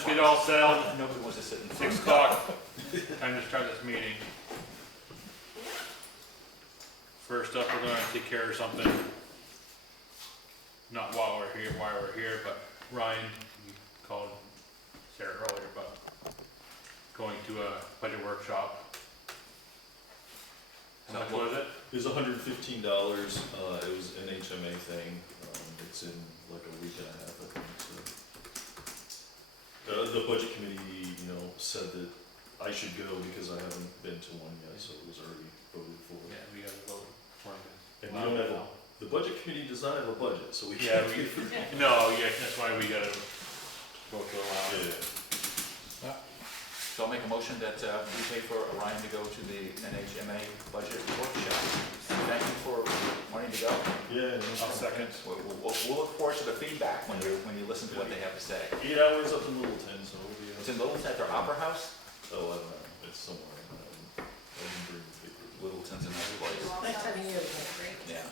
let's get all settled. Nobody wants to sit in front. 6 o'clock, time to start this meeting. First up, we're gonna take care of something, not while we're here, but Ryan, you called Sarah earlier about going to a budget workshop. How much was it? It was $115, it was an HMA thing, it's in like a week and a half, I think, so. The budget committee, said that I should go because I haven't been to one yet, so it was already voted for. Yeah, we gotta vote for it. And we don't have the budget committee does not have a budget, so we Yeah, can't. that's why we gotta vote to allow it. Yeah. So I'll make a motion that we pay for Ryan to go to the NHMA budget workshop. Thank you for wanting to go. Yeah. I'll second. We'll look forward to the feedback when you listen to what they have to say. 8 hours up in Littleton, so we'll be. It's in Littleton at their opera house. Oh, I don't know, it's somewhere. I didn't bring the paper. Littleton's a nice place. That time of year, right? Yeah.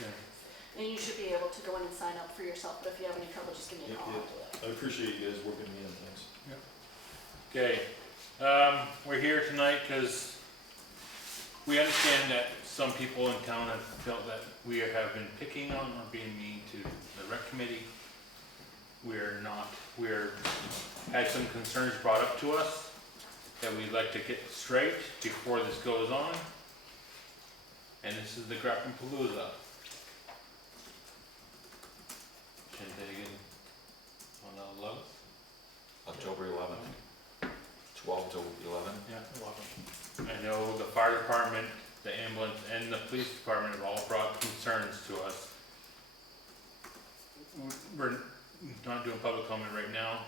Yeah. And you should be able to go in and sign up for yourself, but if you have any trouble, just give me a call. I'll do it. I appreciate you guys working me in, thanks. Okay, we're here tonight because we understand that some people in town have felt that we have been picking on or being mean to the rec committee. We're not. We're had some concerns brought up to us that we'd like to get straight before this goes on. And this is the Grafton Palooza. Shindig on the 11th. October 11th. 12 to 11. Yeah. I know the fire department, the ambulance, and the police department have all brought concerns to us. We're not doing public comment right now.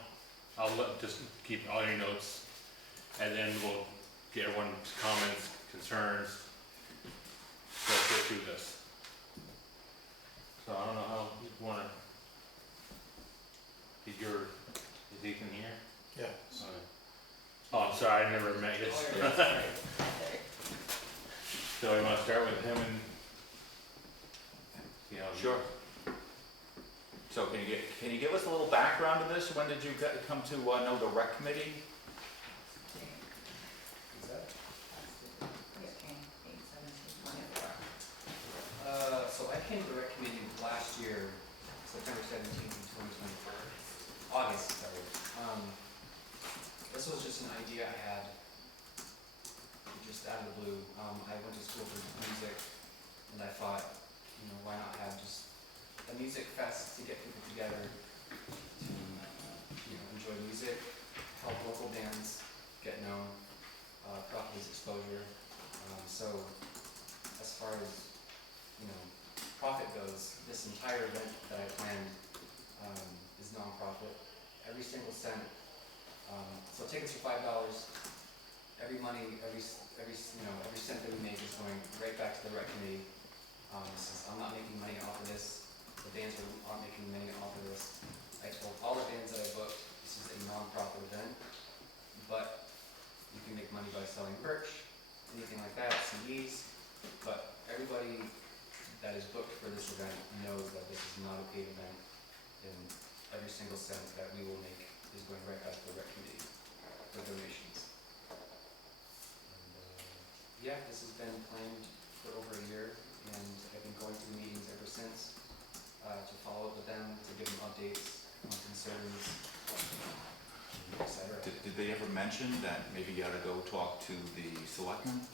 I'll just keep all your notes, and then we'll get everyone's comments, concerns. So let's get through this. So I don't know how you wanna. Is Ethan here? Yeah. Oh, I'm sorry, I never met you. So we want to start with him and see how. Sure. So can you give us a little background to this? When did you come to know the rec committee? So I came to the rec committee last year, September 17th, 2024. August, sorry. This was just an idea I had, just out of the blue. I went to school for music, and I thought, why not have just a music fest to get people together to, enjoy music, help local bands get known, profit exposure. So as far as, profit goes, this entire event that I planned is non-profit. Every single cent. So tickets are $5. Every cent that we make is going right back to the rec committee. I'm not making money off of this. The bands aren't making money off of this. I told all the bands that I booked, this is a non-profit event, but you can make money by selling merch, anything like that, CDs. But everybody that is booked for this event knows that this is not a paid event, and every single cent that we will make is going right back to the rec committee for donations. And this has been planned for over a year, and I've been going through meetings ever since to follow up with them, to give them updates on concerns, etc. Did they ever mention that maybe you ought to go talk to the selectmen?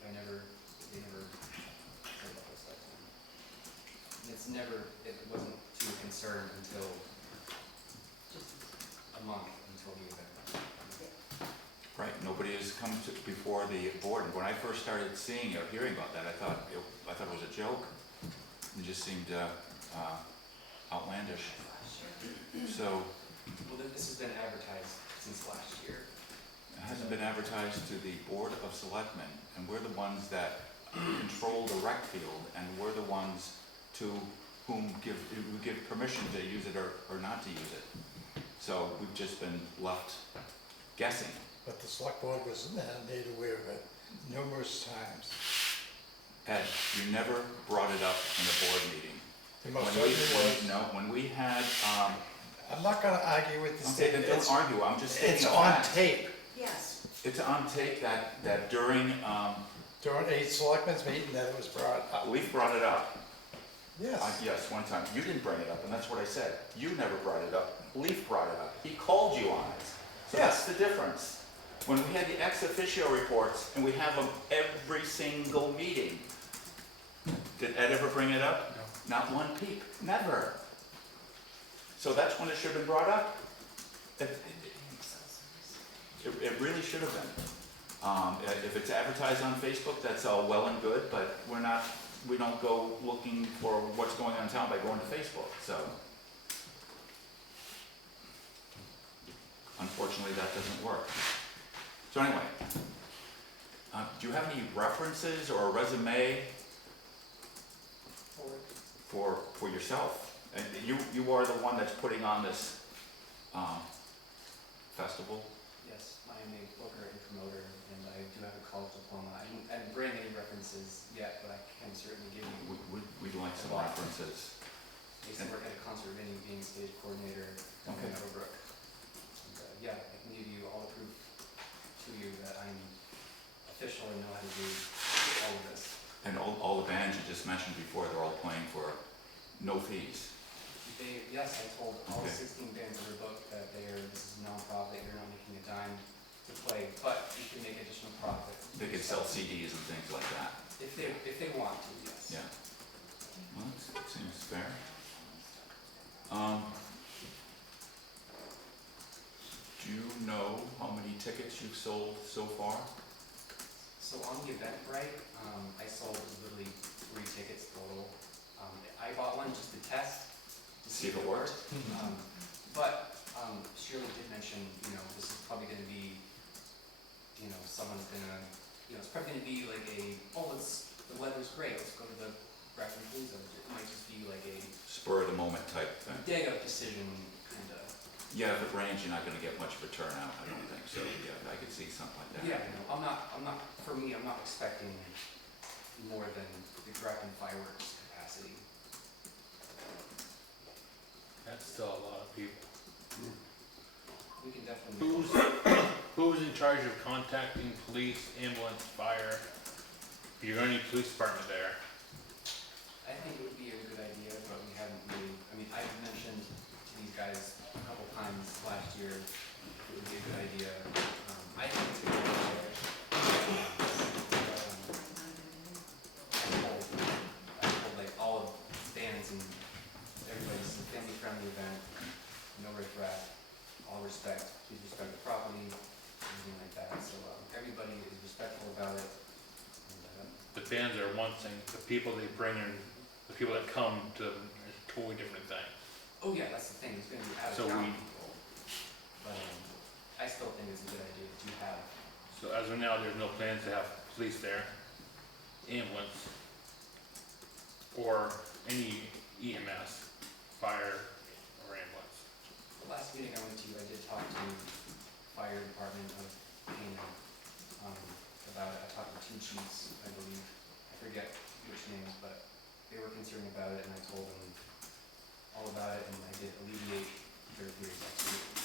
They never heard about this last time. It wasn't too a concern until a month until the event. Right, nobody has come before the board. And when I first started seeing or hearing about that, I thought it was a joke. It just seemed outlandish. So Well, this has been advertised since last year. it hasn't been advertised to the Board of Selectmen, and we're the ones that control the rec field, and we're the ones to whom we give permission to use it or not to use it. So we've just been left guessing. But the select board was made aware of it numerous times. Ed, you never brought it up in a board meeting. They most certainly was. When we had I'm not gonna argue with the Okay, then state. don't argue, I'm just stating It's a on fact. tape. Yes. It's on tape that during, During a selectmen's meeting that it was brought up. Leaf brought it up. Yes. Yes, one time. You didn't bring it up, and that's what I said. You never brought it up. Leaf brought it up. He called you on it. So that's the difference. When we had the ex officio reports, and we have them every single meeting, did Ed ever bring it up? No. Not one peep. Never. So that's when it should have been brought up. It really should have been. If it's advertised on Facebook, that's all well and good, but we don't go looking for what's going on in town by going to Facebook, so. Unfortunately, that doesn't work. So anyway, do you have any references or a resume for yourself? And you are the one that's putting on this festival? Yes, I am a booker and promoter, and I do have a college diploma. I didn't bring any references yet, but I can certainly give you. We'd like some references. I used to work at a concert venue being stage coordinator in Okay. Meadowbrook. And, yeah, I can give you all the proof to you that I'm official and know how to do all of this. And all the bands you just mentioned before, they're all playing for no fees. Yes, I told all Okay. 16 bands that are booked that this is non-profit, they're not making a dime to play, but you can make additional profit. They could sell CDs and things like that. If they want to, yes. Yeah. Well, that seems fair. Do you know how many tickets you've sold so far? So on the Eventbrite, I sold literally 3 tickets total. I bought one just to test, to See if it worked? But Shirley did mention, this is probably going to be, someone's going to, it's probably going to be like the weather's great, let's go to the Grafton Palooza. It might just be like a Spur of the moment type thing. dig-up decision, kind of. Yeah, if it rains, you're not gonna get much of a turnout, I don't think, so, yeah, I could see something like that. Yeah, I'm not, for me, I'm not expecting more than the Grafton fireworks capacity. That's still a lot of people. We can definitely. Who's in charge of contacting police, ambulance, fire? You're gonna need police department there. I think it would be a good idea, but we haven't really, I've mentioned to these guys a couple times last year, it would be a good idea. I think it's a good idea. I told like all of bands and everybody's a family-friendly event, no riffraff, all respect, please respect the property, anything like that, so everybody is respectful about it. And, The bands are one thing, the people they bring in, the people that come to them is a totally different thing. oh yeah, that's the thing, it's gonna be out of So town we- people. But I still think it's a good idea to have. So as of now, there's no plans to have police there, ambulance, or any EMS, fire or ambulance. The last meeting I went to, I did talk to fire department of Canaan, about it. I talked to 2 chiefs, I believe. I forget which names, but they were concerned about it, and I told them all about it, and I did alleviate their fears, absolutely.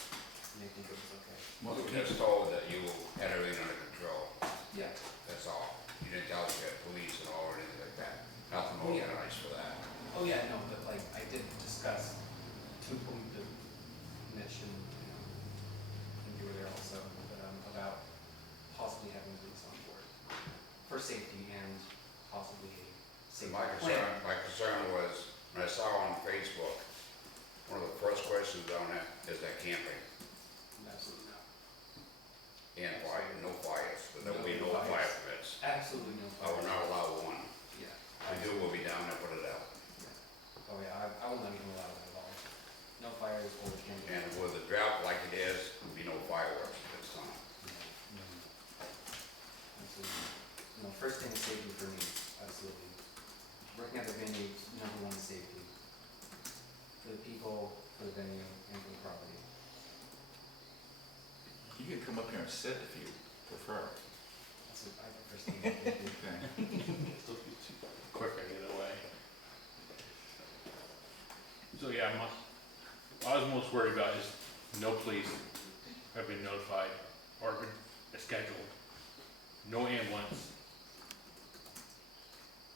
And they think it was okay. Well, You were just told that you had everything under control, Yeah, that's all. You didn't tell us you had police and all or anything like that. Nothing Oh, yeah. organized for that. oh yeah, no, but like, I did discuss to whom the Mitch and, I think you were there also, but, about possibly having police on board for safety and possibly a So safety my concern was, when I saw on Facebook, one of the first questions on it is that camping Absolutely not. and fire, no fires, but there will be No no fire fires. permits. Absolutely no. I will not allow one. Yeah. I do, we'll be down there, put it out. Oh yeah, I will not even allow that at all. No fires or camping. And with a drought like it is, there'll be no fireworks this time. Absolutely. No, first thing is safety for me, absolutely. Working at the venue, #1 is safety. For the people, for the venue, and for the property. You can come up here and sit if you prefer. That's what I prefer staying at the venue. Okay. Quicker either way. So yeah, I was most worried about is no police have been notified or been scheduled. No ambulance.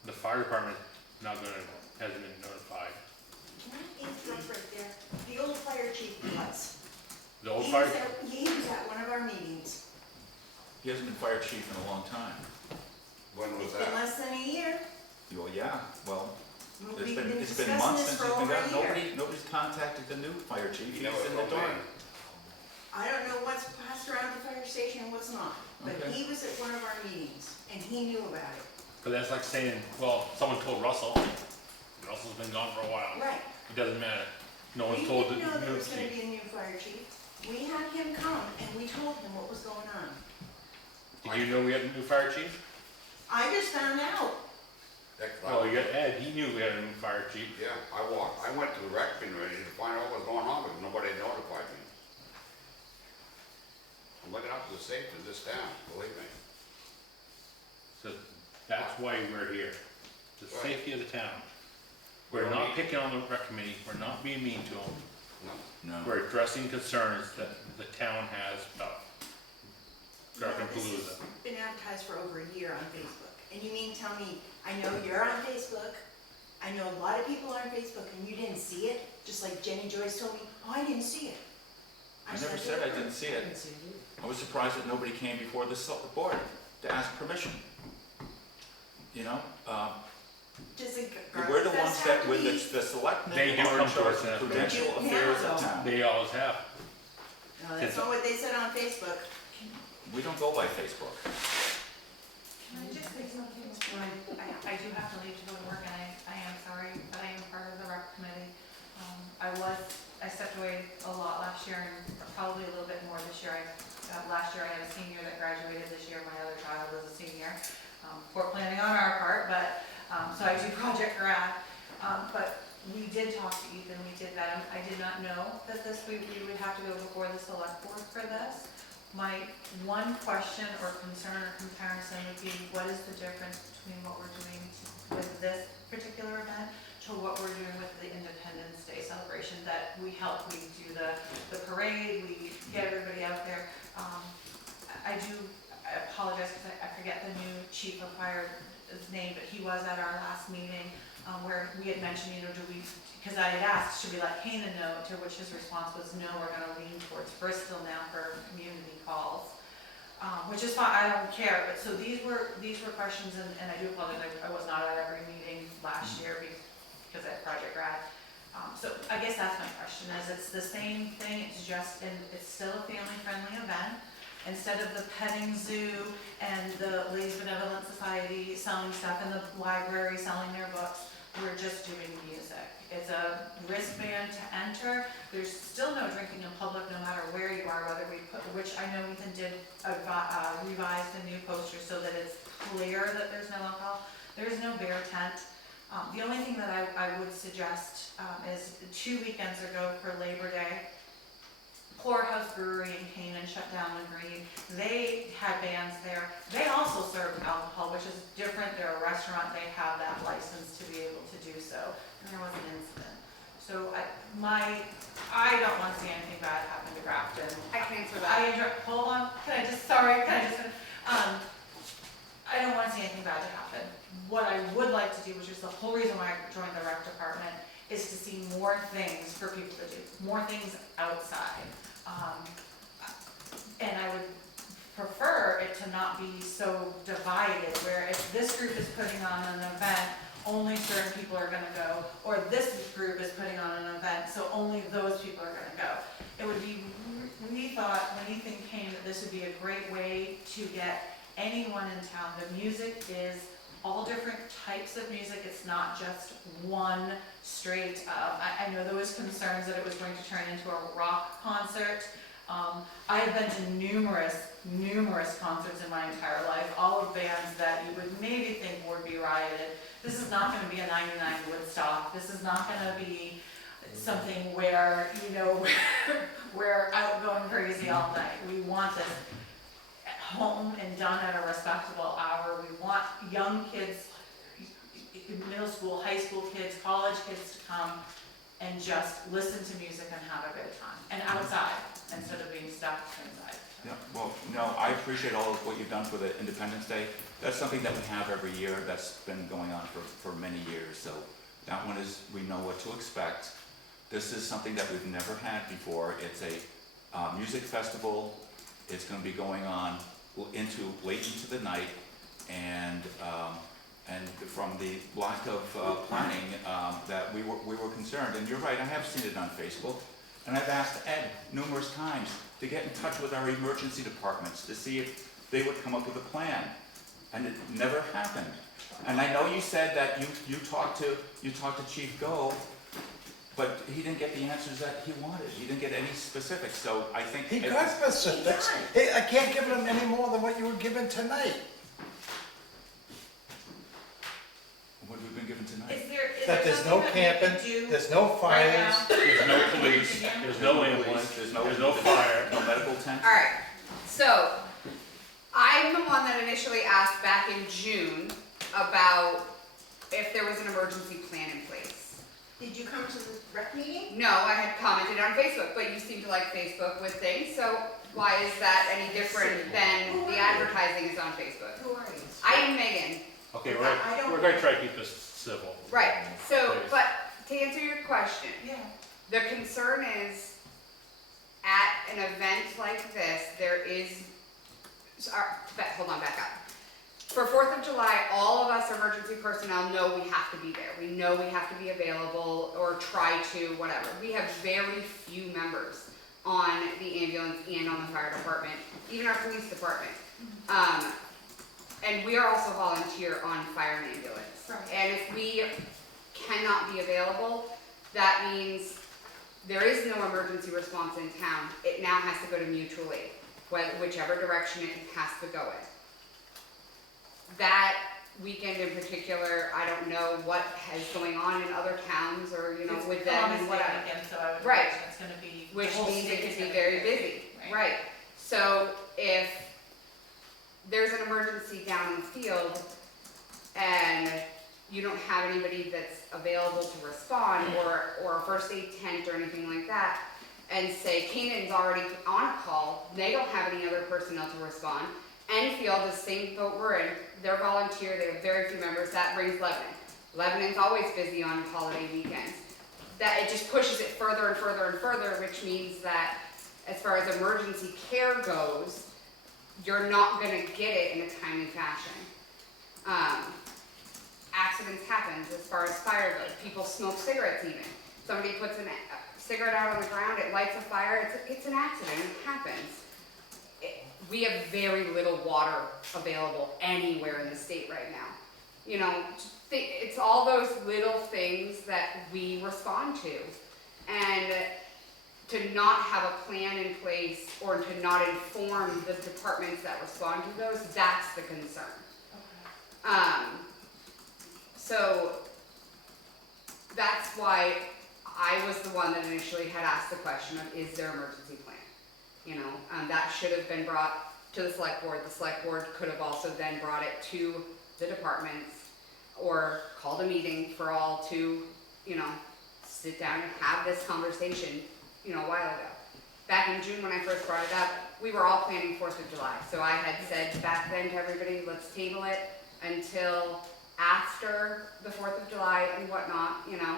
The fire department hasn't been notified. Can I interrupt right there? The old fire chief was. The old He fire, was at one of our meetings. He hasn't been fire chief in a long time. When was It's been that? less than a year. Well, yeah, well, We've been it's been discussing months this since for he's been over gone. a year. Nobody's contacted the new fire chief. He's You never in the told me. dark. I don't know what's passed around the fire station and what's not, but Okay. he was at one of our meetings and he knew about it. but that's like saying, well, someone told Russell. Russell's been gone for a while. Right. It doesn't matter. No We one's told the didn't know there new was gonna chief. be a new fire chief. We had him come and we told him what was going on. Did you know we had a new fire chief? I just found out. Oh, you got Ed, he knew we had a new fire chief. Yeah, I went to the rec committee to find out what was going on, but nobody had notified me. I'm looking out for the safety of this town, believe me. So that's why we're here. The Right. safety of the town. We're not picking on the rec committee, we're not being mean to them. No. No. We're addressing concerns that the town has about Grafton This Palooza. has been advertised for over a year on Facebook. And you mean tell me, I know you're on Facebook, I know a lot of people are on Facebook and you didn't see it? Just like Jenny Joyce told me, oh, I didn't see it. I never said I didn't see it. I was surprised that nobody came before the board to ask permission. You know, Does it? we're the ones that, when the selectmen They do are in come to charge us and of ask prudential permission. affairs Yeah. of town. They always have. No, that's not what they said on Facebook. We don't go by Facebook. Can I just say something? I do have to leave to go to work, and I am sorry, but I am part of the rec committee. I stepped away a lot last year, and probably a little bit more this year. Last year I had a senior that graduated, this year my other child was a senior. Poor planning on our part, but, so I do project grad. But we did talk to Ethan, we did that, I did not know that we would have to go before the select board for this. My one question or concern or comparison would be, what is the difference between what we're doing with this particular event to what we're doing with the Independence Day celebration, that we do the parade, we get everybody out there. I apologize because I forget the new chief of fire's name, but he was at our last meeting, where we had mentioned, because I had asked, should we let Kanan know, to which his response was, no, we're gonna lean towards Bristol now for community calls. Which is fine, I don't care, but so these were questions, and I do apologize, I was not at every meeting last year because I had Project Grad. So I guess that's my question, is it's the same thing, it's still a family-friendly event. Instead of the petting zoo and the Ladies Benevolent Society selling stuff and the library selling their books, we're just doing music. It's a wristband to enter. There's still no drinking in public, no matter where you are, which I know Ethan did revise the new poster so that it's clear that there's no alcohol. There's no bear tent. The only thing that I would suggest is 2 weekends ago for Labor Day, Poorhouse Brewery in Canaan shut down the green. They had bands there. They also served alcohol, which is different. They're a restaurant. They have that license to be able to do so. And there was an incident. So I don't want to see anything bad happen to Grafton. I can answer that. Hold on. I don't want to see anything bad to happen. What I would like to do, which is the whole reason why I joined the rec department, is to see more things for people to do, more things outside. And I would prefer it to not be so divided, where if this group is putting on an event, only certain people are gonna go, or this group is putting on an event, so only those people are gonna go. It would be, we thought, when Ethan came, that this would be a great way to get anyone in town. The music is all different types of music, it's not just one straight, I know there was concerns that it was going to turn into a rock concert. I have been to numerous concerts in my entire life, all of bands that you would maybe think would be rioted. This is not gonna be a 99 Woodstock, this is not gonna be something where, we're out going crazy all night. We want this at home and done at a respectable hour. We want young kids, middle school, high school kids, college kids to come and just listen to music and have a good time, and outside, instead of being stuck inside. Yeah, well, no, I appreciate all of what you've done for the Independence Day. That's something that we have every year, that's been going on for many years, so that one is, we know what to expect. This is something that we've never had before. It's a music festival. It's gonna be going on late into the night, and from the lack of planning, that we were concerned, and you're right, I have seen it on Facebook, and I've asked Ed numerous times to get in touch with our emergency departments to see if they would come up with a plan, and it never happened. And I know you said that you talked to Chief Go, but he didn't get the answers that he wanted. He didn't get any specifics, so I think... He got specifics. Hey, I can't give him any more than what you were given tonight. What have we been given tonight? Is That there there's no something that we camping, can do there's no right fires. now? There's no police, there's no ambulance, There's no fire. no medical tent? Alright, so I'm the one that initially asked back in June about if there was an emergency plan in place. Did you come to the rec meeting? No, I had commented on Facebook, but you seem to like Facebook with things, so why is that any different than the advertising is on Facebook? Who are you? I am Megan. Okay, I don't- we're gonna try to keep this civil. Right, so, Please. but to answer your question, Yeah. the concern is at an event like this, there is, hold on, back up. For 4th of July, all of us emergency personnel know we have to be there. We know we have to be available or try to, whatever. We have very few members on the ambulance and on the fire department, even our police department. And we are also volunteer on fire and ambulance. Right. And if we cannot be available, that means there is no emergency response in town. It now has to go to mutual aid, whichever direction it has to go in. That weekend in particular, I don't know what is going on in other towns or, you know, It's with them Columbus and Day whatever. weekend, so I would Right. imagine it's gonna be. the Which whole means it state's could be gonna very busy, Right. right? So if there's an emergency down in the field and you don't have anybody that's available to respond or a first aid tent or anything like that, and say Canaan's already on a call, they don't have any other personnel to respond, Enfield, the same boat we're in, they're volunteer, they have very few members, that brings Lebanon. Lebanon's always busy on holiday weekends. That it just pushes it further and further and further, which means that as far as emergency care goes, you're not gonna get it in a timely fashion. Accidents happen as far as fire goes. People smoke cigarettes even. Somebody puts a cigarette out on the ground, it lights a fire, it's an accident, it happens. We have very little water available anywhere in the state right now. You know, it's all those little things that we respond to. And to not have a plan in place or to not inform the departments that respond to those, that's the concern. So that's why I was the one that initially had asked the question of, is there an emergency plan? You know, that should have been brought to the select board. The select board could have also then brought it to the departments or called a meeting for all to, you know, sit down and have this conversation, you know, a while ago. Back in June when I first brought it up, we were all planning 4th of July. So I had said back then to everybody, let's table it until after the 4th of July and whatnot, you know.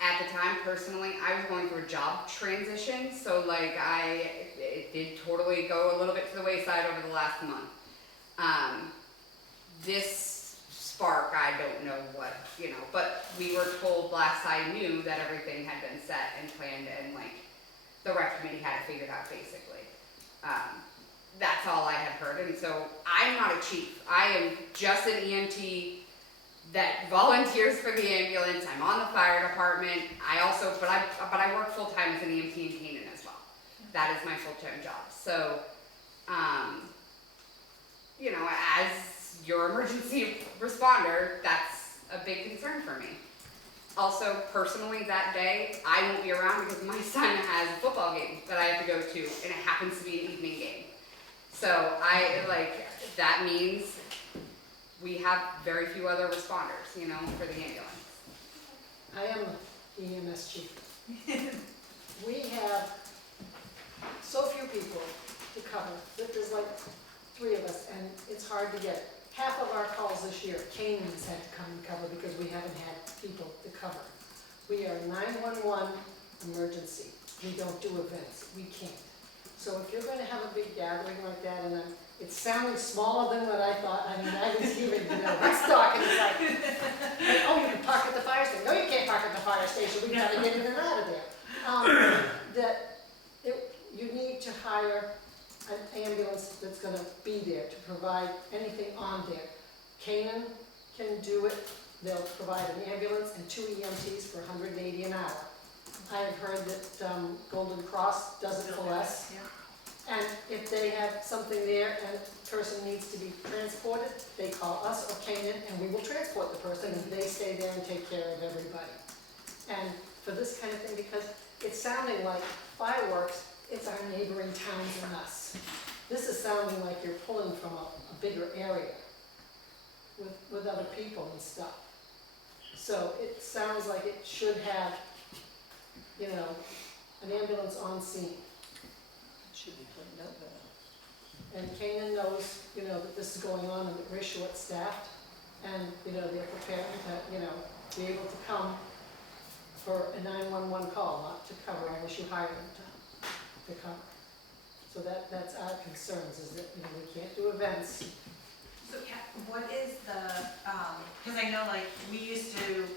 At the time, personally, I was going through a job transition, so like it did totally go a little bit to the wayside over the last month. This spark, I don't know what, you know, but we were told last I knew that everything had been set and planned and like the rec committee had it figured out basically. That's all I had heard, and so I'm not a chief. I am just an EMT that volunteers for the ambulance. I'm on the fire department. I also, but I work full time as an EMT in Canaan as well. That is my full-time job. So, you know, as your emergency responder, that's a big concern for me. Also, personally, that day, I won't be around because my son has a football game that I have to go to, and it happens to be an evening game. So that means we have very few other responders, you know, for the ambulance. I am the EMS chief. We have so few people to cover, that there's like 3 of us, and it's hard to get. Half of our calls this year, Canaan's had to come and cover because we haven't had people to cover. We are 911 emergency. We don't do events, we can't. So if you're gonna have a big gathering like that, and it's sounding smaller than what I thought, I mean, I was even, let's talk, and it's like, oh, you can park at the fire station. No, you can't park at the fire station, we gotta get in and out of there. You need to hire an ambulance that's gonna be there to provide anything on there. Canaan can do it, they'll provide an ambulance and 2 EMTs for $180 an hour. I have heard that Golden Cross does it for less. And if they have something there and a person needs to be transported, they call us or Canaan and we will transport the person and they stay there and take care of everybody. And for this kind of thing, because it's sounding like fireworks, it's our neighboring towns and us. This is sounding like you're pulling from a bigger area with other people and stuff. So it sounds like it should have, an ambulance on scene. Should be cleaned up better. And Canaan knows, that this is going on and that we're short-staffed. And, they're prepared to, be able to come for a 911 call, not to cover unless you hire them to cover. So that's our concerns, is that, we can't do events. So what is the, because I know like we used to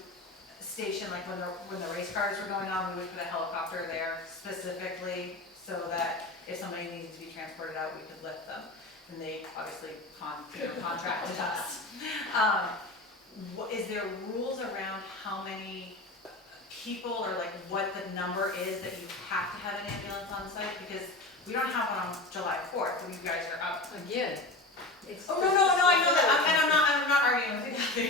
station, like when the race cars were going on, we would put a helicopter there specifically so that if somebody needed to be transported out, we could lift them. And they obviously contracted us. Is there rules around how many people or like what the number is that you have to have an ambulance on site? Because we don't have one on July 4th, when you guys are up. Again, it's. Oh, no, I know that, and I'm not arguing with you.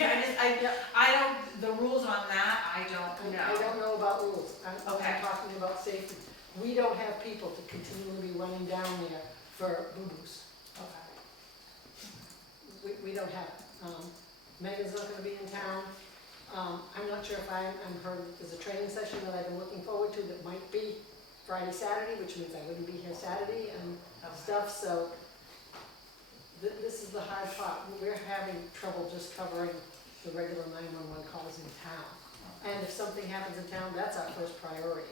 I don't, the rules on that, I don't know. I don't know about rules. I'm Okay. talking about safety. We don't have people to continually be running down there for boo-boos. Okay. We don't have it. Megan's not gonna be in town. I'm not sure if I'm heard that there's a training session that I've been looking forward to that might be Friday, Saturday, which means I wouldn't be here Saturday and stuff, so this is the hard part. We're having trouble just covering the regular 911 calls in town. And if something happens in town, that's our first priority.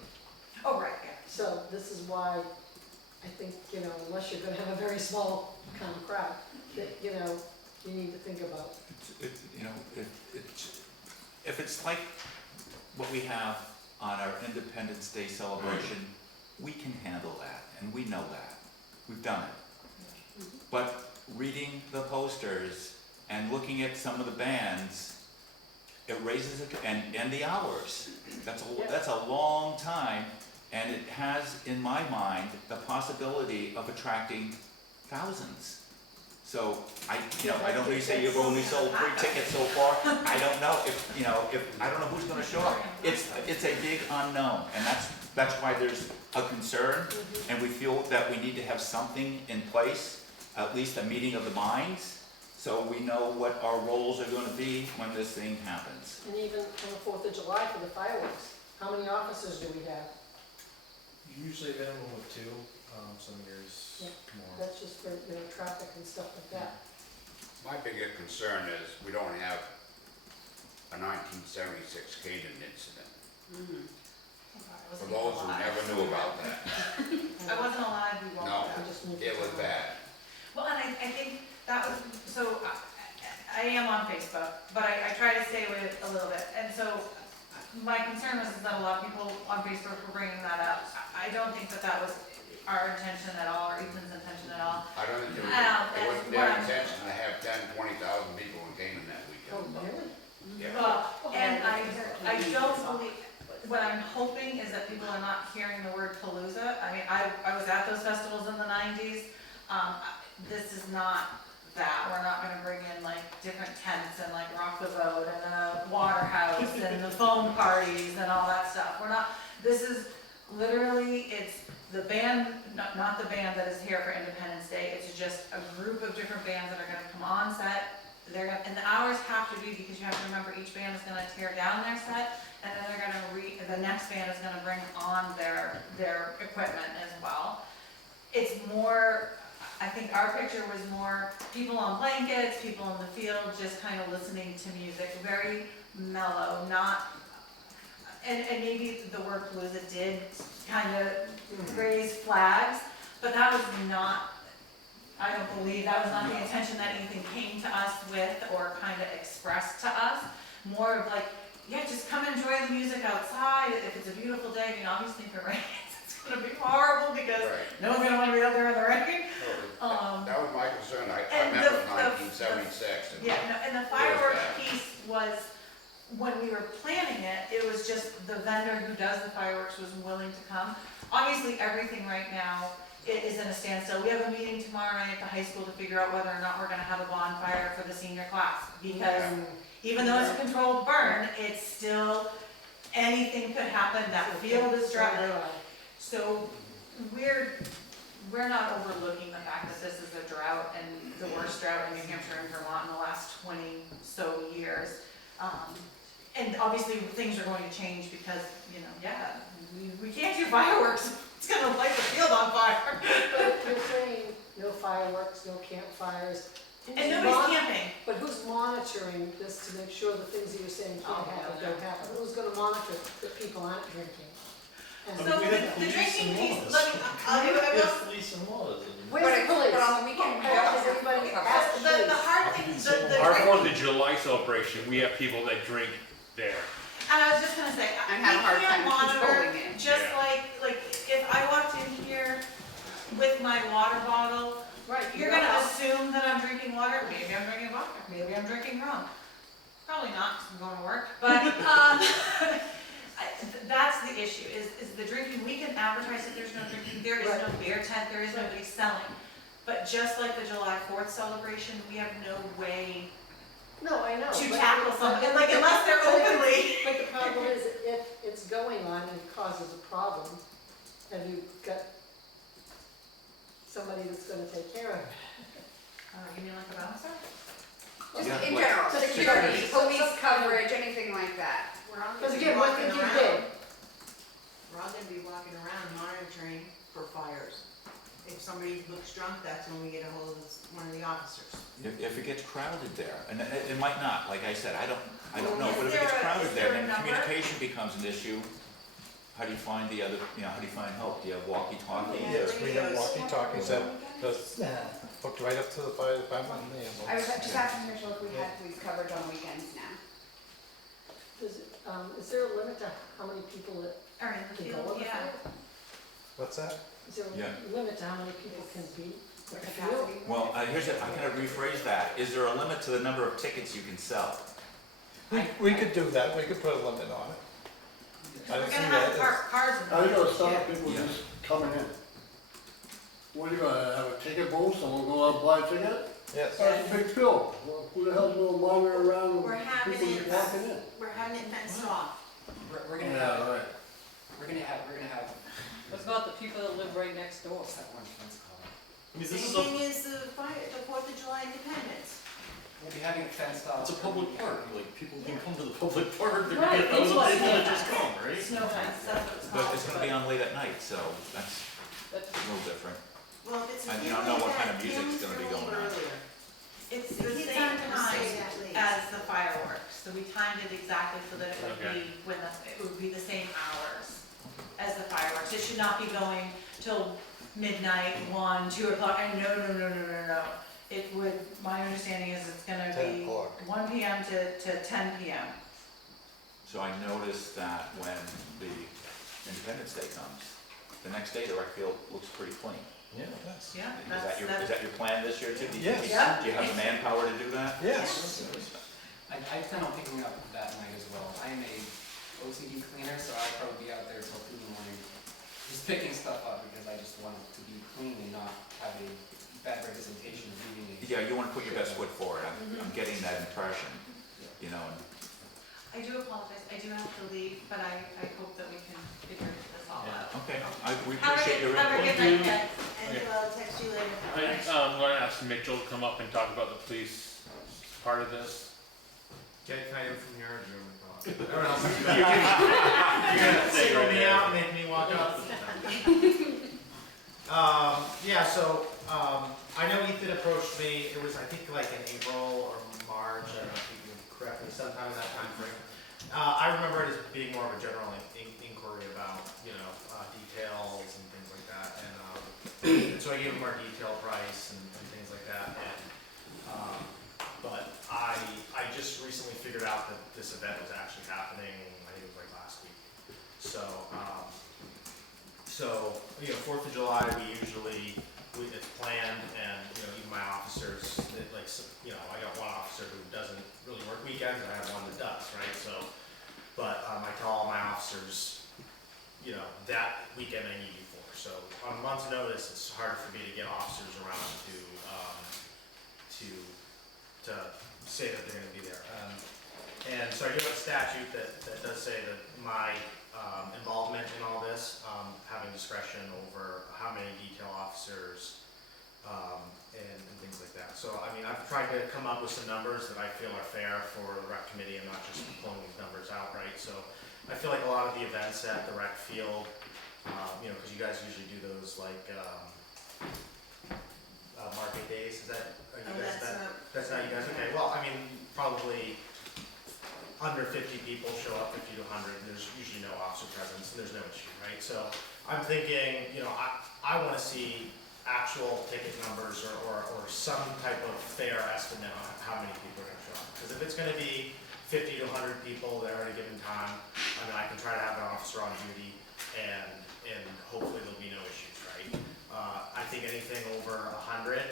Oh, right, yeah. So this is why I think, unless you're gonna have a very small kind of crowd, that, you need to think about. If it's like what we have on our Independence Day celebration, we can handle that, and we know that. We've done it. But reading the posters and looking at some of the bands, it raises it, and the hours. That's a long time, and it has, in my mind, the possibility of attracting thousands. So I don't know, you say you've only sold 3 tickets so far. I don't know if I don't know who's gonna show up. It's a big unknown, and that's why there's a concern, and we feel that we need to have something in place, at least a meeting of the minds, so we know what our roles are gonna be when this thing happens. And even on the 4th of July for the fireworks, how many officers do we have? Usually minimum of 2, some years more. That's just for, traffic and stuff like that. My biggest concern is we don't have a 1976 Canaan incident. For those who never knew about that. I wasn't alive, we won't. No, I just moved it was to town. bad. Well, and I think that was, so I am on Facebook, but I try to stay with it a little bit. And so my concern was that a lot of people on Facebook were bringing that up. I don't think that was our intention at all, or Ethan's intention at all. I don't think it that's wasn't what their I'm- intention to have 10,000, 20,000 people in Canaan that Oh, weekend. really? Yeah. Well, and I don't believe, what I'm hoping is that people are not hearing the word Palooza. I mean, I was at those festivals in the 90s. This is not that. We're not gonna bring in like different tents and like rock the boat and a water house and the foam parties and all that stuff. We're not, this is literally, it's the band, not the band that is here for Independence Day. It's just a group of different bands that are gonna come on set. and the hours have to be, because you have to remember each band is gonna tear down their set, and then they're gonna the next band is gonna bring on their equipment as well. It's more, I think our picture was more people on blankets, people in the field, just kind of listening to music, very mellow, not, and maybe the word Palooza did kind of raise flags, but that was not, I don't believe, that was not the intention that anything came to us with or kind of expressed to us. More of like, yeah, just come enjoy the music outside. If it's a beautiful day, I mean, obviously if it rains, it's gonna be horrible because Right. no one's gonna wanna be out there in the rain. That was my concern, I and remember the- 1976. Yeah, no, and the fireworks piece was, when we were planning it, it was just the vendor who does the fireworks was willing to come. Obviously, everything right now is in a standstill. We have a meeting tomorrow night at the high school to figure out whether or not we're gonna have a bonfire for the senior class. Because even though it's a controlled burn, it's still, anything could happen, that field is dry. So we're not overlooking the fact that this is a drought and the worst drought in New Hampshire and Vermont in the last 20 so years. And obviously things are going to change because, you know, yeah, we can't do fireworks. It's gonna light the field on fire. But you're saying no fireworks, no campfires. And nobody's camping. But who's monitoring this to make sure the things that you're saying can't happen, don't happen? Who's gonna monitor that people aren't drinking? And So the drinking piece, let me, I We will, have police and laws. where's the police? But on the weekend, we don't Has have anybody police. asked the the police? hard thing, the Our drink- 4th of July celebration, we have people that drink there. and I was just gonna say, I we have a hard can't time monitor, controlling it. just Yeah. like if I walked in here with my water bottle, Right, you're gonna assume that I'm drinking water, maybe I'm drinking vodka, maybe I'm drinking rum. Probably not, 'cause I'm going to work, but, that's the issue, is the drinking, we can advertise that there's no drinking, there is no beer tent, there is nobody selling. But just like the July 4th celebration, we have no way No, I know. to but- tackle something, like unless they're but- openly. But the problem is, if it's going on and it causes a problem, have you got somebody that's gonna take care of it? You mean like a bouncer? Just Yeah, in like general, security, security. police coverage, anything like that. We're all Because gonna be again, one walking thing you around, did, we're all gonna be walking around monitoring for fires. If somebody looks drunk, that's when we get a hold of one of the officers. If it gets crowded there, and it might not, like I said, I don't know, Is but if it there gets a- crowded is there, there a then number? communication becomes an issue. How do you find the other, how do you find help? Do you have walkie-talkies? Yes, we have walkie-talkies that's hooked right up to the fire department and the I was ambulance. just asking Rachel if we had police coverage on weekends now. is there a limit to how many people that Or in the can field, go on the yeah. field? What's that? Is there Yeah. a limit to how many people can be? The at the field? capacity. Well, here's it, I'm gonna rephrase that. Is there a limit to the number of tickets you can sell? We could do that, we could put a limit on it. I We're don't gonna see have that. cars in How you gonna the stop people Yeah. just coming in? What are you gonna have a ticket booth, someone go out and buy a ticket? Yes. That's a big bill. Well, who the hell's gonna monitor around We're having people it- walking in? We're having it fenced off. We're gonna Yeah, have, right. we're gonna have, What about the people that live right next door? what's that orange fence called? I mean, this Same is a, thing as the 4th of July Independence. We'll be having it fenced off. it's a public park, like, people can come to the public park, they're Right, gonna get thousands of it's people like- that just come, right? Snow fence, that's what it's called. But it's gonna be on late at night, so that's a little different. Well, if it's a I family don't know what event, kind of music's families gonna be are a little going on. earlier. It's The the kids same aren't gonna stay time that late. as the fireworks, so we timed it exactly so that it would Okay. be when it would be the same hours as the fireworks. It should not be going till midnight, 1, 2 o'clock, and no. It would, my understanding is it's gonna 10 be o'clock. 1 PM to 10 PM. So I noticed that when the Independence Day comes, the next day the rec field looks pretty clean. Yeah, yes. Yeah, Is that your plan this year too? Do you- Yes. Yeah. Do you have the manpower to do that? Yes. I plan on picking up that night as well. I am a OCD cleaner, so I'll probably be out there till 2 in the morning, just picking stuff up because I just want it to be clean and not have a bad representation of leaving it. Yeah, you wanna put your best foot forward. I'm getting that impression, you know, and I do apologize, I do have to leave, but I hope that we can figure this all Yeah. out. okay, we Have a appreciate good, your have a input. good night, guys. And I'll text you later. I'm gonna ask Mitchell to come up and talk about the police part of this? Okay, can I do it from here or do you want me to go up? Everyone else is back. You're gonna single me out and make me walk up? Yeah, so, I know Ethan approached me, it was, I think, like in April or March, I don't know if you can correct me, sometime in that time frame. I remember it as being more of a general inquiry about, details and things like that, and so I gave him our detail price and things like that, and, but I just recently figured out that this event was actually happening, I think it was like last week. So, 4th of July, it's planned, and, even my officers, I got one officer who doesn't really work weekends, and I have one that does, right, so, but, I tell all my officers, that weekend I need you for, so, on a month's notice, it's hard for me to get officers around to say that they're gonna be there, and so I do have a statute that does say that my involvement in all this, having discretion over how many detail officers, and things like that. So, I mean, I've tried to come up with some numbers that I feel are fair for the rec committee and not just pulling these numbers outright. So, I feel like a lot of the events at the rec field, because you guys usually do those like, market days, are you guys that's not you guys? Okay, well, I mean, probably under 50 people show up, 50 to 100, and there's usually no officer presence, and there's no issue, right? So I'm thinking, I want to see actual ticket numbers or some type of fair estimate on how many people are going to show up. Because if it's going to be 50 to 100 people there at a given time, I mean, I can try to have an officer on duty, and hopefully there'll be no issues, right? I think anything over 100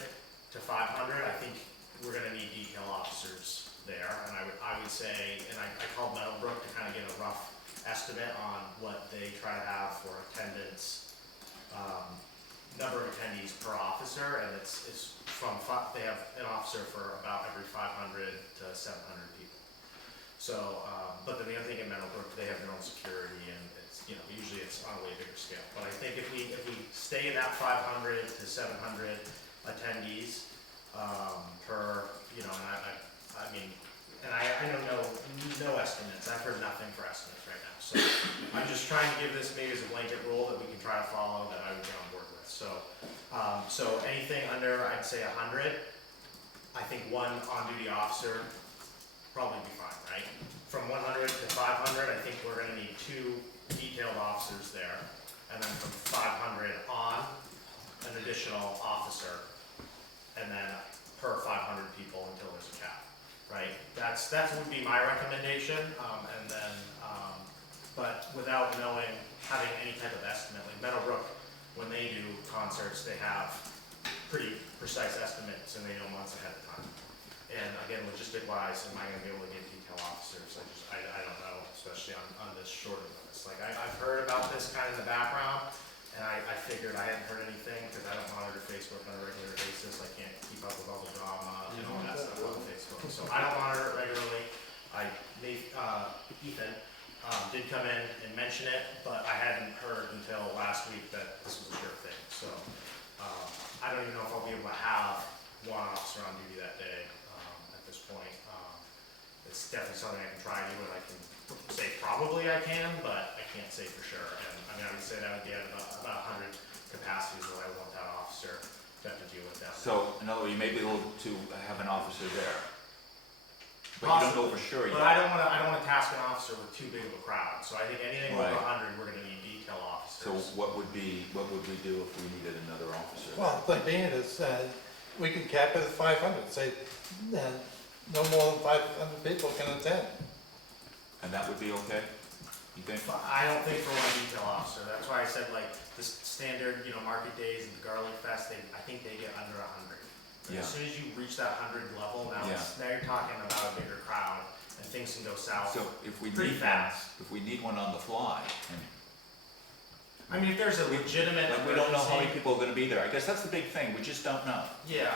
to 500, I think we're going to need detail officers there, and I would say, and I called Meadowbrook to kind of get a rough estimate on what they try to have for attendance, number of attendees per officer, and it's they have an officer for about every 500 to 700 people. So, but then the other thing in Meadowbrook, they have their own security, and it's, usually it's on a way bigger scale. But I think if we stay in that 500 to 700 attendees per, I mean, and I don't know no estimates. I've heard nothing for estimates right now. So I'm just trying to give this maybe as a blanket rule that we can try to follow that I would get on board with. So anything under, I'd say 100, I think one on-duty officer probably be fine, right? From 100 to 500, I think we're going to need 2 detailed officers there, and then from 500 on, an additional officer, and then per 500 people until there's a cap, right? That would be my recommendation, and then, but without having any type of estimate, like Meadowbrook, when they do concerts, they have pretty precise estimates, and they know months ahead of time. And again, logistic-wise, am I going to be able to get detail officers? I don't know, especially on this short notice. Like I've heard about this kind of in the background, and I figured I hadn't heard anything because I don't monitor Facebook on a regular basis. I can't keep up with all the drama and all that stuff on Facebook. So I don't monitor it regularly. Ethan did come in and mention it, but I hadn't heard until last week that this was a sure thing. So I don't even know if I'll be able to have one officer on duty that day at this point. It's definitely something I can try to do, and I can say probably I can, but I can't say for sure. And I mean, I would say that would be at about 100 capacities that I want that officer to have to deal with that. So, in other words, you may be able to have an officer there, but you don't know for sure yet. But I don't want to task an officer with too big of a crowd. So I think anything over Right. 100, we're going to need detail officers. So what would we do if we needed another officer? Well, the thing is, we could cap it at 500, say, no more than 500 people can attend. And that would be okay? You think? But I don't think for one detail officer. That's why I said like the standard, market days and the Garlic Fest, I think they get under 100. Yeah. As soon as you reach that 100 level, now you're talking about a bigger crowd, and things can go south. So if we pretty need fast. if we need one on the fly, and I mean, if there's a legitimate like we don't know how many emergency- people are going to be there. I guess that's the big thing. We just don't know. Yeah,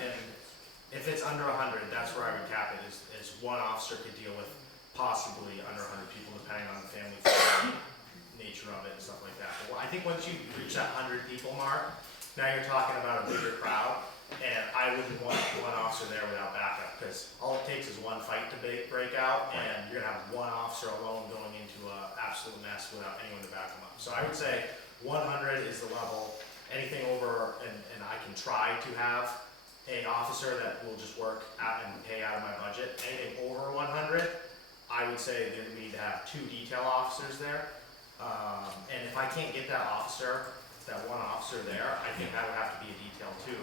and if it's under 100, that's where I would cap it. Is one officer could deal with possibly under 100 people, depending on the family nature of it and stuff like that. But I think once you reach that 100 people mark, now you're talking about a bigger crowd, and I wouldn't want one officer there without backup. because all it takes is one fight to break out, and you're gonna have one officer alone going into a absolute mess without anyone to back them up. So I would say 100 is the level. Anything over, and I can try to have a officer that will just work out and pay out of my budget. Anything over 100, I would say that we need to have 2 detail officers there. And if I can't get that officer, that one officer there, I think that would have to be a detail too,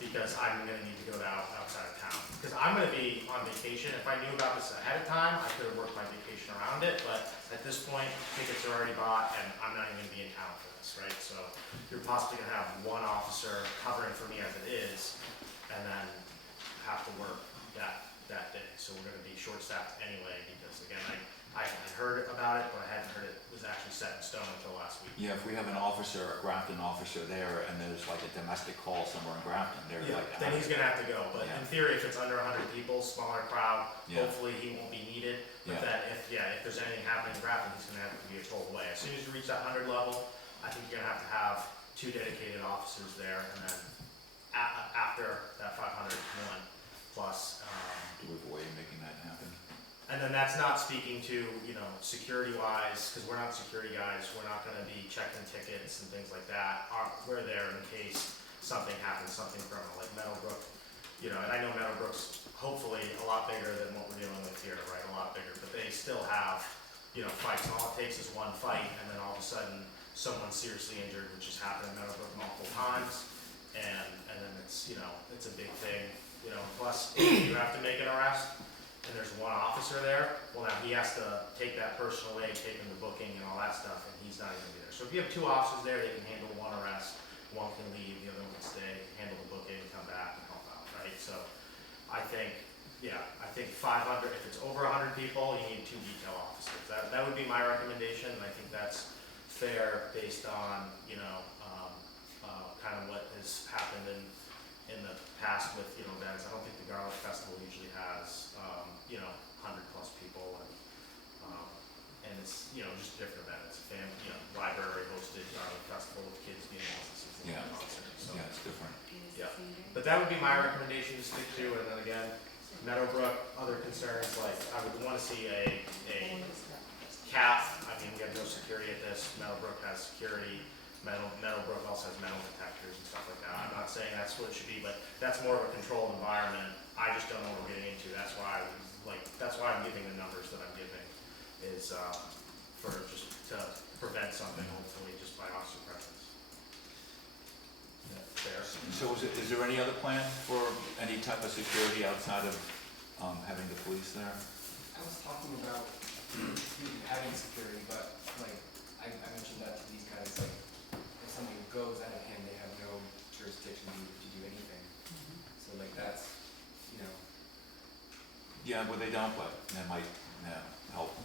because I'm gonna need to go outside of town. Because I'm gonna be on vacation. If I knew about this ahead of time, I could have worked my vacation around it, but at this point, tickets are already bought and I'm not even gonna be in town for this, right? So you're possibly gonna have one officer covering for me as it is, and then have to work that day. So we're gonna be short-staffed anyway, because again, I had heard about it, but I hadn't heard it was actually set in stone until last week. Yeah, if we have an officer, a Grafton officer there, and there's like a domestic call somewhere in Grafton, they're Yeah, like. then he's gonna have to go, but in theory, if it's under 100 people, smaller crowd, Yeah. hopefully he won't be needed. But Yeah. that if there's anything happening in Grafton, he's gonna have to be told away. As soon as you reach that 100 level, I think you're gonna have 2 dedicated officers there, and then after that 500, 1 plus. Do we have a way of making that happen? And then that's not speaking to, security wise, because we're not security guys, we're not gonna be checking tickets and things like that. We're there in case something happens, something criminal, like Meadowbrook, and I know Meadowbrook's hopefully a lot bigger than what we're dealing with here, right, a lot bigger, but they still have, fights, and all it takes is one fight, and then all of a sudden, someone's seriously injured, which has happened in Meadowbrook multiple times, and then it's a big thing, plus you have to make an arrest, and there's one officer there, well now he has to take that person away, take him to booking and all that stuff, and he's not even gonna be there. So if you have 2 officers there, they can handle 1 arrest, 1 can leave, the other one can stay, handle the booking, come back and help out, right? So I think 500, if it's over 100 people, you need 2 detail officers. That would be my recommendation, and I think that's fair based on, kind of what has happened in the past with, events. I don't think the Garlic Festival usually has, 100 plus people, and it's, just a different event. It's a library hosted Garlic Festival with kids being businesses and Yeah. concerts, so. Yeah, it's different. Yeah, but that would be my recommendation to stick to, and then again, Meadowbrook, other concerns, like, I would wanna see a cap. I mean, we have no security at this, Meadowbrook has security, Meadowbrook also has metal detectors and stuff like that. I'm not saying that's what it should be, but that's more of a controlled environment. I just don't know what we're getting into, that's why I'm giving the numbers that I'm giving, is, for just to prevent something, hopefully, just by officer presence. Fair. So is there any other plan for any type of security outside of, having the police there? I was talking about having security, but like, I mentioned that to these guys, like, if something goes out of hand, they have no jurisdiction to do anything. So like, that's, Yeah, well, they don't, but that might help.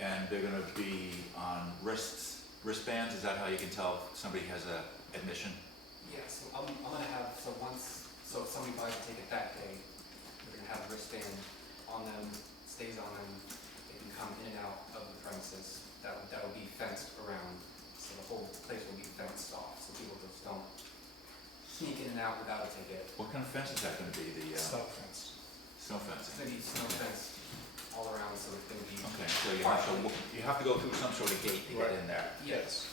And they're gonna be on wristbands, is that how you can tell if somebody has a admission? yeah, so I'm gonna have, so if somebody buys a ticket that day, we're gonna have a wristband on them, stays on them, they can come in and out of the premises, that will be fenced around, so the whole place will be fenced off, so people just don't sneak in and out without a ticket. What kind of fence is that gonna be, the, Snow fence. snow fence? It's gonna be snow fence all around, so it's gonna be. Okay, so you have to go through some sort of gate to get in there. Yes.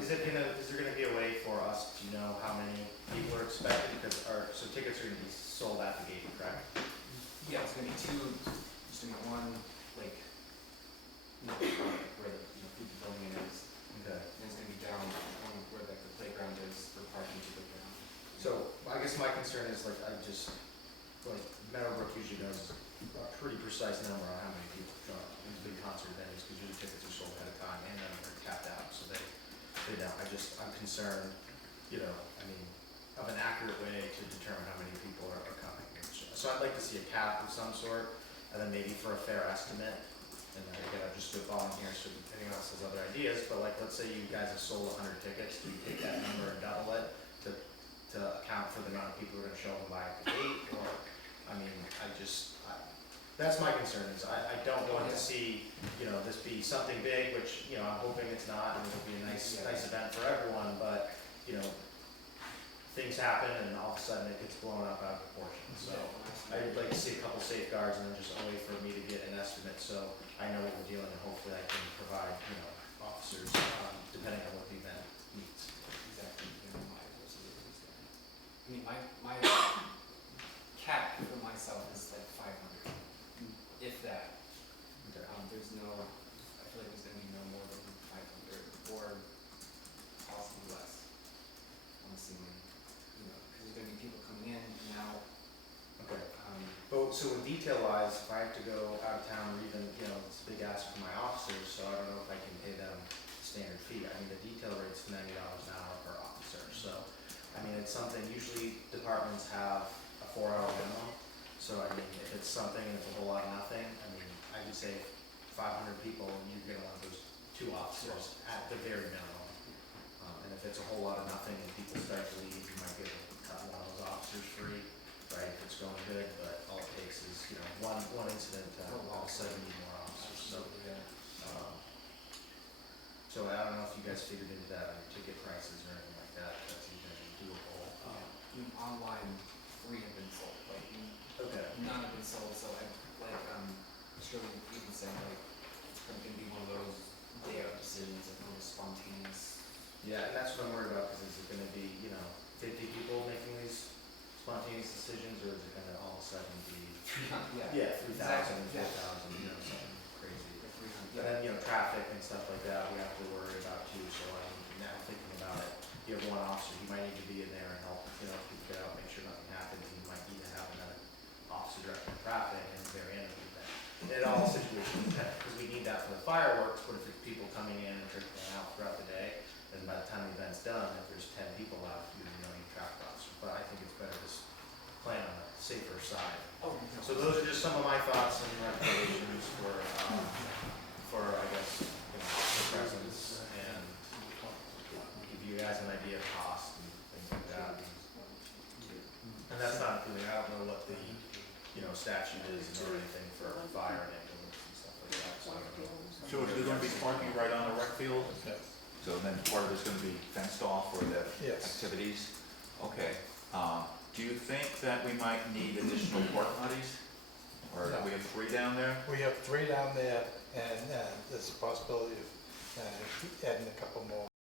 Is there gonna be a way for us to know how many people are expected, so tickets are gonna be sold at the gate, correct? Yeah, it's gonna be 2, just gonna be one, like, where the, people going in is, Okay. and it's gonna be down, one where like the playground is for parking to the ground. So, I guess my concern is Meadowbrook usually does a pretty precise number on how many people show up in big concert venues, because usually tickets are sold ahead of time, and then they're capped out, so they don't, I'm concerned, of an accurate way to determine how many people are coming. So I'd like to see a cap of some sort, and then maybe for a fair estimate, and then again, I'm just spitballing here, so if anyone else has other ideas, but like, let's say you guys have sold 100 tickets, do you take that number and double it to account for the amount of people who are gonna show up and buy at the gate, or, that's my concern, is I don't want to see, this be something big, which, I'm hoping it's not, and it'll be a nice event for everyone, but, things happen and all of a sudden it gets blown up out of proportion, so. I'd like to see a couple safeguards and then just a way for me to get an estimate, so I know what we're dealing, and hopefully I can provide, officers, depending on what the event needs. Exactly, I mean, my cap for myself is like 500, if that. There's no, I feel like there's gonna be no more than 500 or possibly less on the ceiling, because there's gonna be people coming in and out. Okay. So with detail wise, if I have to go out of town or even, it's a big ask for my officers, so I don't know if I can pay them standard fee. I mean, the detail rate's $90 an hour per officer, so, I mean, it's something, usually departments have a 4-hour minimum. So, I mean, if it's something and it's a whole lot of nothing, I mean, I would say 500 people, and you're gonna want those 2 officers at the very minimum. And if it's a whole lot of nothing and people start to leave, you might be able to cut one of those officers free, right, if it's going good, but all it takes is, one incident, all of a sudden you need more officers, so. So I don't know if you guys figured into that on your ticket prices or anything like that, if that's even doable. Online, 3 have been sold, Okay. none have been sold, so Shirley even said, it's probably gonna be one of those day-out decisions, like those spontaneous. Yeah, and that's what I'm worried about, because is it gonna be, 50 people making these spontaneous decisions, or is it gonna all of a sudden be, 3,000, Exactly, 4,000, something crazy. Yeah. And then, traffic and stuff like that, we have to worry about too, so I'm now thinking about it. You have one officer, he might need to be in there and help, people get out, make sure nothing happens, and you might need to have another officer directing traffic at the very end of the event. In all situations, because we need that for the fireworks, but if there's people coming in and trickling out throughout the day, then by the time the event's done, if there's 10 people out, you don't need a traffic officer. But I think it's better to plan on the safer side. Oh, So those are just some of my thoughts and recommendations for I guess, presence and give you guys an idea of cost and things like that. And that's not including, I don't know what the, statute is or anything for fire and ambulance and stuff like that, so I don't know. So is there gonna be parking right on the rec field? Yeah. So then part of it's gonna be fenced off for the Yes. activities? Okay, do you think that we might need additional porta potties? Or No. we have 3 down there? We have 3 down there, and there's a possibility of adding a couple more